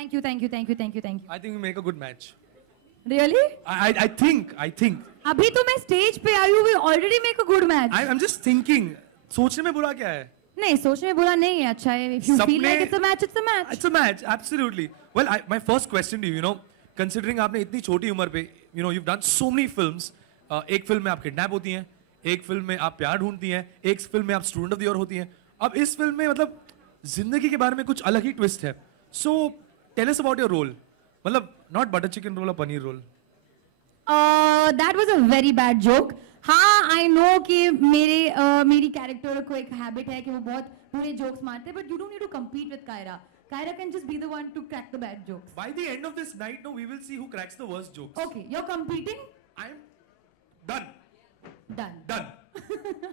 Thank you, thank you, thank you, thank you, thank you. I think we make a good match. Really? I think. अभी तो मैं stage पे आई हूँ, we already make a good match. I'm just thinking. सोचने में बुरा क्या है? नहीं, सोचने में बुरा नहीं है, अच्छा है. If you feel like it's a match, it's a match. It's a match, absolutely. Well, my first question to you, considering आपने इतनी छोटी उम्र पे, you've done so many films. एक फिल्म में आप किडनैप होती हैं, एक फिल्म में आप प्यार ढूंढती हैं, एक फिल्म में आप स्टूडेंट ऑफ द ईयर होती हैं. अब इस फिल्म में मतलब जिंदगी के बारे में कुछ अलग ही ट्विस्ट है. So tell us about your role. मतलब not butter chicken roll or paneer roll. That was a very bad joke. हाँ, I know कि मेरी कैरेक्टर को एक हैबिट है कि वो बहुत बुरे जोक्स मारते हैं, but you don't need to compete with Kyra. Kyra can just be the one to crack the bad jokes. By the end of this night, no, we will see who cracks the worst jokes. Okay, you're competing? I'm done. Done.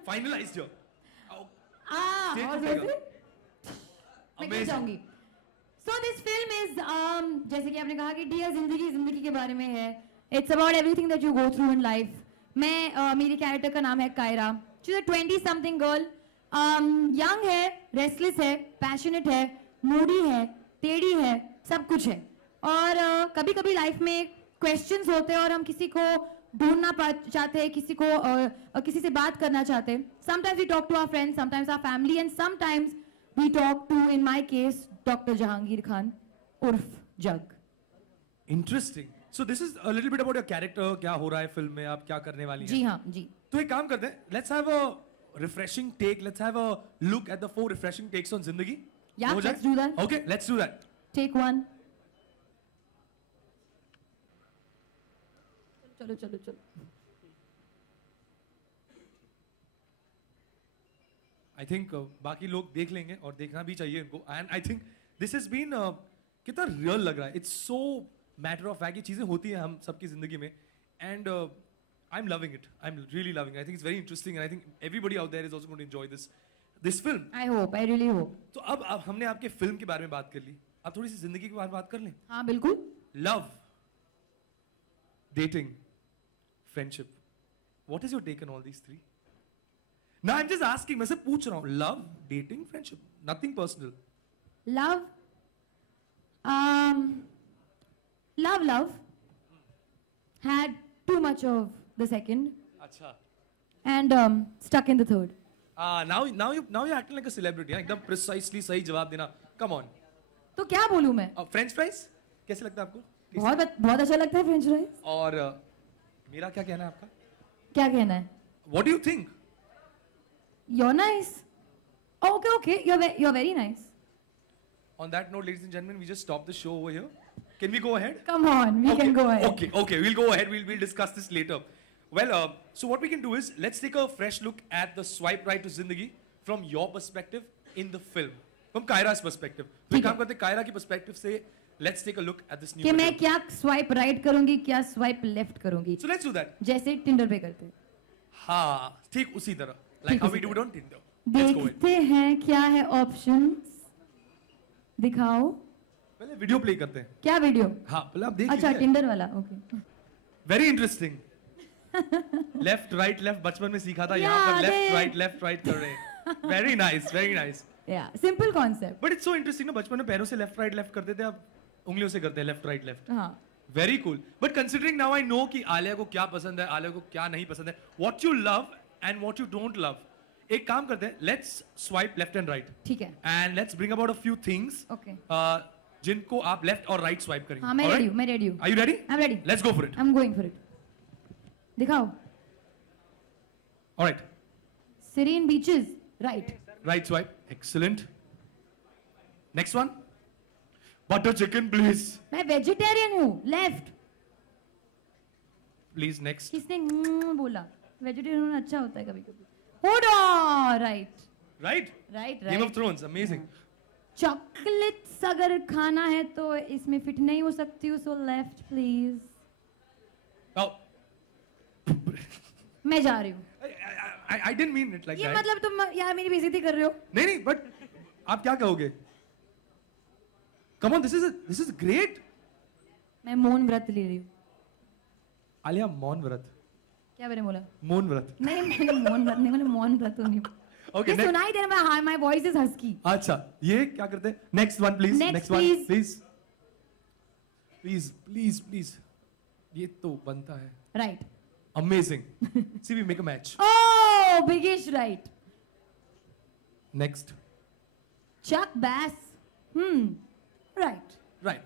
Finalized here. और जैसे मैं क्या चाहूँगी? So this film is जैसे कि आपने कहा कि डियर जिंदगी के बारे में है. It's about everything that you go through in life. मैं मेरी कैरेक्टर का नाम है Kiara. She's a 20-something girl. Young है, restless है, passionate है, moody है, टेढ़ी है, सब कुछ है. और कभी-कभी लाइफ में questions होते हैं और हम किसी को ढूंढना चाहते हैं, किसी से बात करना चाहते हैं. Sometimes we talk to our friends, sometimes our family, and sometimes we talk to, in my case, Dr. Jahangir Khan, उर्फ जग. Interesting. So this is a little bit about your character. क्या हो रहा है फिल्म में, आप क्या करने वाली हैं? जी हाँ, जी. तो एक काम करते हैं. Let's have a refreshing take. Let's have a look at the 4 refreshing takes on जिंदगी. Yeah, let's do that. Okay, let's do that. Take 1. चलो. I think बाकी लोग देख लेंगे और देखना भी चाहिए इनको. And I think this has been कितना real लग रहा है. It's so matter of fact. ये चीजें होती हैं हम सबकी जिंदगी में. And I'm loving it. I'm really loving it. I think it's very interesting and I think everybody out there is also going to enjoy this film. I hope. I really hope. तो अब हमने आपके film के बारे में बात कर ली. अब थोड़ी सी जिंदगी के बारे में बात कर लें. हाँ, बिल्कुल. Love, dating, friendship. What is your take on all these 3? No, I'm just asking. मैं से पूछ रहा हूँ. Love, dating, friendship. Nothing personal. Love. Love. Had too much of the second. अच्छा. And stuck in the third. Now you're acting like a celebrity. एकदम precisely सही जवाब देना. Come on. तो क्या बोलूँ मैं? French fries? कैसे लगता है आपको? बहुत अच्छा लगता है French fries. और मेरा क्या कहना है आपका? क्या कहना है? What do you think? You're nice. Okay. You're very nice. On that note, ladies and gentlemen, we just stop the show over here. Can we go ahead? Come on, we can go ahead. Okay, we'll go ahead. We'll discuss this later. Well, so what we can do is let's take a fresh look at the swipe right to Zindagi from your perspective in the film, from Kyra's perspective. तो काम करते Kyra की perspective से let's take a look at this new. कि मैं क्या swipe right करूँगी, क्या swipe left करूँगी. So let's do that. जैसे Tinder पे करते. हाँ, ठीक उसी तरह. Like how we do it on Tinder. देखते हैं क्या है options. दिखाओ. पहले वीडियो प्ले करते हैं. क्या वीडियो? हाँ, पहले आप देख अच्छा, Tinder वाला. Okay. Very interesting. Left, right, left. बचपन में सीखा था. यहाँ पर left, right कर रहे हैं. Very nice. Yeah, simple concept. But it's so interesting ना, बचपन में पैरों से left, right करते थे, अब उंगलियों से करते हैं left, right. हाँ. Very cool. But considering now I know कि आलिया को क्या पसंद है, आलिया को क्या नहीं पसंद है, what you love and what you don't love. एक काम करते हैं, let's swipe left and right. ठीक है. And let's bring about a few things. Okay. जिनको आप left और right swipe करेंगे. हाँ, मैं ready हूँ. Are you ready? I'm ready. Let's go for it. I'm going for it. दिखाओ. All right. Serene beaches, right. Right swipe. Excellent. Next one. Butter chicken, please. मैं vegetarian हूँ. Left. Please next. किसने बोला? Vegetarian होना अच्छा होता है कभी-कभी. Hold on. Right. Game of Thrones, amazing. Chocolates अगर खाना है तो इसमें fit नहीं हो सकती हूँ, so left please. Oh. मैं जा रही हूँ. I didn't mean it like that. ये मतलब तुम यार मेरी बेइज्जती कर रहे हो? नहीं, but आप क्या कहोगे? Come on, this is great. मैं मौन व्रत ले रही हूँ. आलिया मौन व्रत. क्या मैंने बोला? मौन व्रत. नहीं, मैंने मौन व्रत नहीं, मैंने मौन व्रत नहीं. Okay. ये सुनाई दे रहा है, my voice is husky. अच्छा, ये क्या करते हैं? Next one, please. Next, please. Please, please, please. ये तो बनता है. Right. Amazing. See, we make a match. Oh, Biggish, right. Next. Chuck Bass. Right. Right.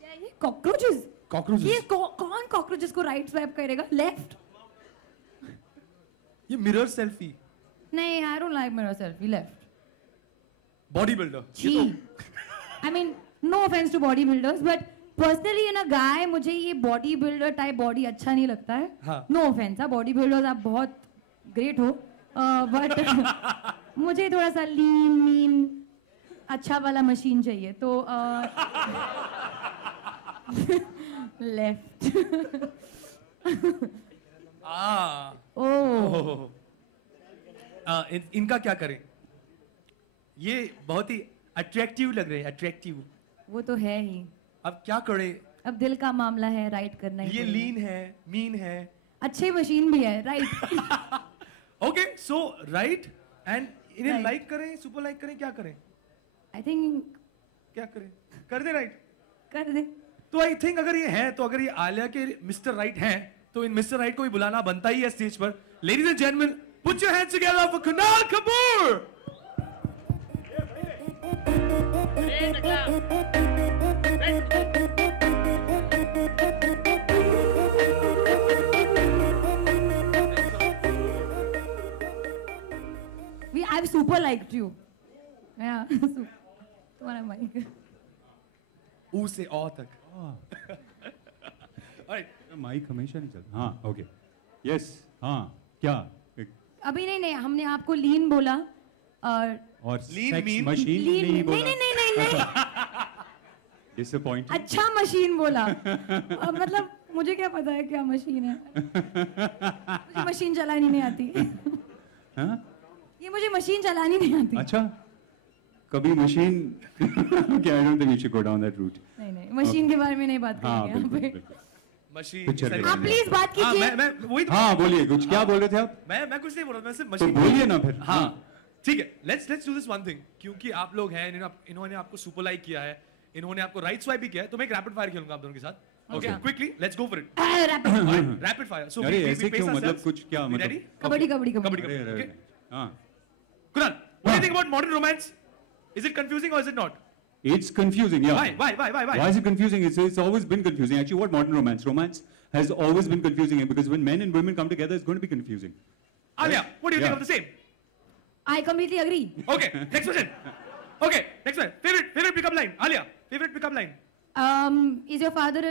क्या ये cockroaches? Cockroaches. ये कौन cockroaches को right swipe करेगा? Left? ये mirror selfie. नहीं, I don't like mirror selfie. Left. Bodybuilder. Gee. I mean, no offense to bodybuilders, but personally in a guy, मुझे ये bodybuilder type body अच्छा नहीं लगता है. हाँ. No offense, हाँ bodybuilders आप बहुत great हो, but मुझे थोड़ा सा lean, mean, अच्छा वाला machine चाहिए. तो left. Oh. इनका क्या करें? ये बहुत ही अट्रैक्टिव लग रहे हैं, अट्रैक्टिव. वो तो है ही. अब क्या करें? अब दिल का मामला है, राइट करना ही. ये लीन है, मीन है. अच्छी मशीन भी है, right. Okay, so right and इन्हें Right. लाइक करें, सुपर लाइक करें, क्या करें? आई थिंक क्या करें? कर दे राइट. कर दे. तो आई थिंक अगर ये है, तो अगर ये आलिया के मिस्टर राइट हैं, तो इन मिस्टर राइट को भी बुलाना बनता ही है स्टेज पर. Ladies and gentleman, put your hands together for Kunal Kapoor. I've super liked you. Yeah. तुम्हारा mic. ऊ से औ तक. Alright. माइक हमेशा नहीं चलता. हाँ, ओके. यस, हाँ, क्या? अभी नहीं, हमने आपको लीन बोला और Lean, सेक्स mean? मशीन लीन नहीं बोला. नहीं. डिसअपॉइंटेड. अच्छा मशीन बोला. और मतलब मुझे क्या पता है क्या मशीन है. मुझे मशीन चलानी नहीं आती. हाँ? ये मुझे मशीन चलानी नहीं आती. अच्छा, कभी machine. Okay, I don't think we should go down that route. नहीं, मशीन के बारे में नहीं बात हाँ, करेंगे यहाँ बिल्कुल, पे. बिल्कुल. मशीन. कुछ चल रहा आप है. प्लीज बात हाँ, कीजिए. मैं वही तो. हाँ, बोलिए कुछ. क्या बोल रहे थे आप? मैं कुछ नहीं बोल रहा, मैं सिर्फ तो मशीन. बोलिए ना फिर. हाँ, ठीक है. Let's do this one thing. क्योंकि आप लोग हैं, इन्होंने आपको सुपर लाइक किया है, इन्होंने आपको राइट स्वाइप भी किया है, तो मैं एक रैपिड फायर खेलूंगा आप दोनों के साथ. Okay, quickly let's go for it. Rapid fire. So अरे ऐसे क्यों? मतलब कुछ क्या मतलब? कबड्डी. अरे, अरे, अरे. हाँ. Kunal, what do you think about modern romance? Is it confusing or is it not? It's confusing, yeah. Why? Why is it confusing? It's always been confusing. Actually, what modern romance? Romance has always been confusing because when men and women come together, it's going to be confusing. Alia, Right? what do you think Yeah. of the same? I completely agree. Okay, next question. Okay, next one. Favorite pickup line. Alia, favorite pickup line. Is your father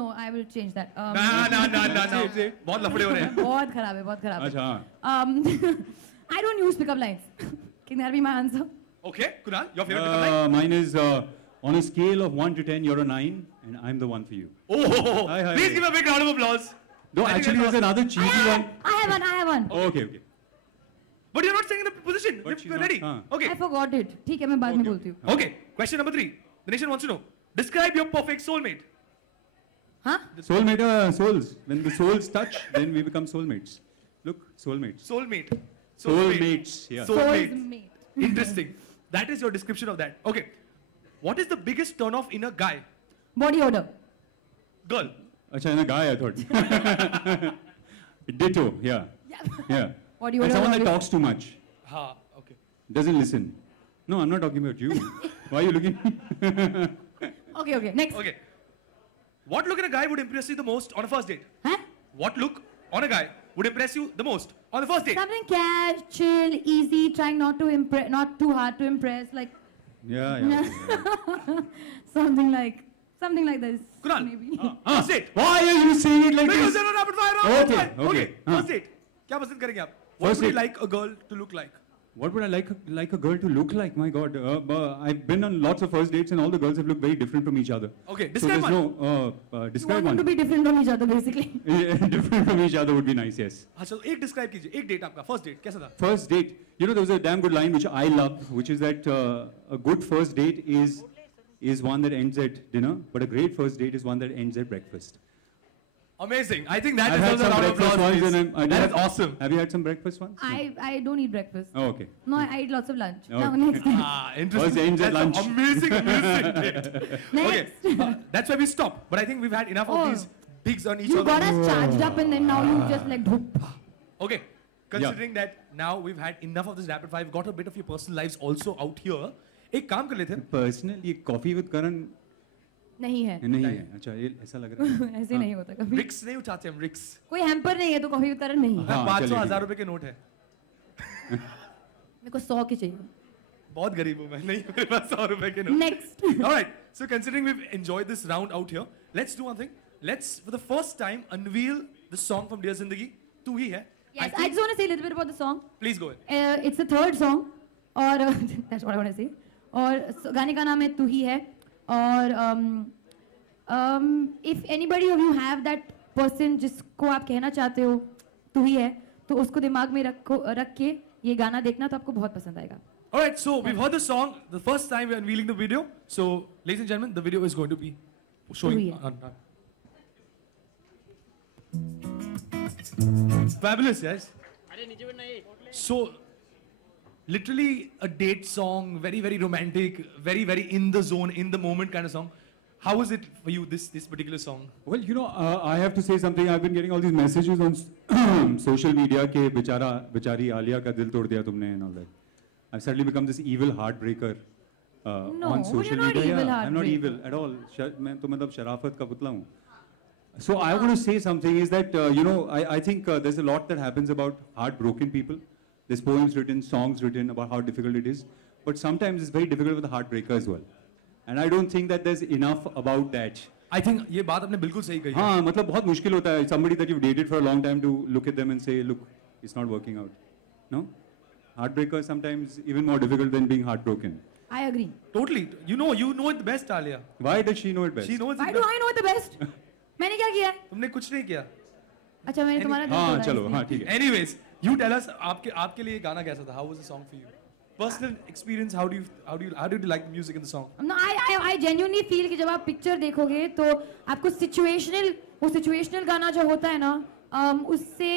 no, I will change that. ना. बहुत लफड़े हो रहे हैं. बहुत खराब है. अच्छा, हाँ. I don't use pickup lines. Can that be my answer? Okay, Kunal, your favorite pickup line. Mine is on a scale of 1 to 10, you're a 9, and I'm the one for you. Oh, Hi. please give a big round of applause. No, I think actually, that's there's another cheesy one. I have one. Okay. But you're not saying the position. But she's You're not- ready. हाँ. Okay. I forgot it. ठीक है मैं बाद में Okay, बोलती हूँ. okay. Okay. Question number 3. The nation wants to know. Describe your perfect soulmate. हाँ? Soulmate are souls. When the souls touch, then we become soulmates. Look, soulmates. Soulmate. Soulmates, yeah. Soulmate. Soulmate. Interesting. That is your description of that. Okay. What is the biggest turn off in a guy? Body odor. Girl. Acha, in a guy, I thought. Ditto, yeah. Yeah. Body odor. And someone that obvious. talks too much. Ha. Okay. Doesn't listen. No, I'm not talking about you. Why are you looking? Okay. Next. Okay. What look in a guy would impress you the most on a first date? Huh? What look on a guy would impress you the most on the first date? Something cash, chill, easy, trying not to impress, not too hard to impress, like Yeah. something like this. Kunal. Maybe. First date. Why are you saying it like Because this? you're not rapid fire round. Okay, That's fine. okay. हाँ. First date. क्या पसंद करेंगे आप? What First would you date. like a girl to look like? What would I like a girl to look like? My God, I've been on lots of first dates and all the girls have looked very different from each other. Okay, So describe there's one. no You describe want them to one. be different from each other, basically. Different from each other would be nice. Yes. हाँ चलो एक describe कीजिए. एक date आपका first date कैसा था? First date. You know, there was a damn good line which I love, which is that a good first date is one that ends at dinner, but a great first date is one that ends at breakfast. Amazing. I think that I've had deserves a some round of breakfast applause. once please. and That is awesome. Have you had some breakfast once? I don't eat breakfast. Oh, okay. No, I eat lots of lunch. Oh. Now next time. Interesting. First James at That's lunch. Amazing, amazing. Great. Okay, Next. that's where we stop. But I think we've had enough Oh. of these bigs on each You other. got us charged up and then now you just like dhoop. Okay, considering that now we've had enough of this rapid fire, we've got a bit of your personal lives also out here. एक काम कर लेते हैं. Personal, ये coffee with Karan नहीं है. नहीं है. अच्छा, ये ऐसा लग रहा है. ऐसे नहीं होता कभी. रिक्स नहीं उठाते हम रिक्स. कोई हैम्पर नहीं है तो कॉफी उतारन नहीं है. हाँ, 500 चलिए, 1000 रुपए के नोट है. मेरे को 100 के चाहिए. बहुत गरीब हूँ मैं. नहीं मेरे पास 100 रुपए के note. Next. All right. So considering we've enjoyed this round out here, let's do one thing. Let's for the first time unveil the song from Dear Zindagi. तू ही है. Yes, I just want to say a little bit about the song. Please go ahead. It's the third song और that's what I want to say. और गाने का नाम है तू ही है और if anybody of you have that person जिसको आप कहना चाहते हो तू ही है तो उसको दिमाग में रख के ये गाना देखना तो आपको बहुत पसंद आएगा. All right. So we've heard the song. The first time we're unveiling the video. So ladies and gentlemen, the video is going to be showing. Fabulous, yes. So, literally a date song, very, very romantic, very, very in the zone, in the moment kind of song. How was it for you, this particular song? Well, you know, I have to say something. I've been getting all these messages on social media के बेचारी आलिया का दिल तोड़ दिया तुमने and all that. I've suddenly become this evil heartbreaker No, on social you're not media. evil I'm not heartbreaker. evil at all. मैं तो मतलब शराफत का पुतला हूँ. So I want to say something is that, you know, I think there's a lot that happens about heartbroken people. There's poems written, songs written about how difficult it is. But sometimes it's very difficult with the heartbreaker as well. And I don't think that there's enough about that. I think ये बात आपने बिल्कुल सही कही है. हाँ, मतलब बहुत मुश्किल होता है. Somebody that you've dated for a long time to look at them and say, look, it's not working out. No? Heartbreaker is sometimes even more difficult than being heartbroken. I agree. Totally. You know it the best, Alia. Why does she know it best? She knows Why it do best. I know it the best? मैंने क्या किया है? तुमने कुछ नहीं किया. अच्छा मैंने तुम्हारा दिल हाँ, तोड़ा चलो, इसलिए. हाँ, ठीक है. Anyways, you tell us आपके लिए ये गाना कैसा था? How was the song for you? Personal experience. How did you like the music in the song? No, I genuinely feel कि जब आप पिक्चर देखोगे तो आपको सिचुएशनल गाना जो होता है ना उससे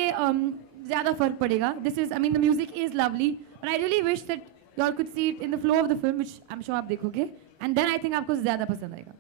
ज़्यादा फर्क पड़ेगा. I mean the music is lovely, but I really wish that y'all could see it in the flow of the film, which I'm sure आप देखोगे, and then I think आपको ज़्यादा पसंद आएगा.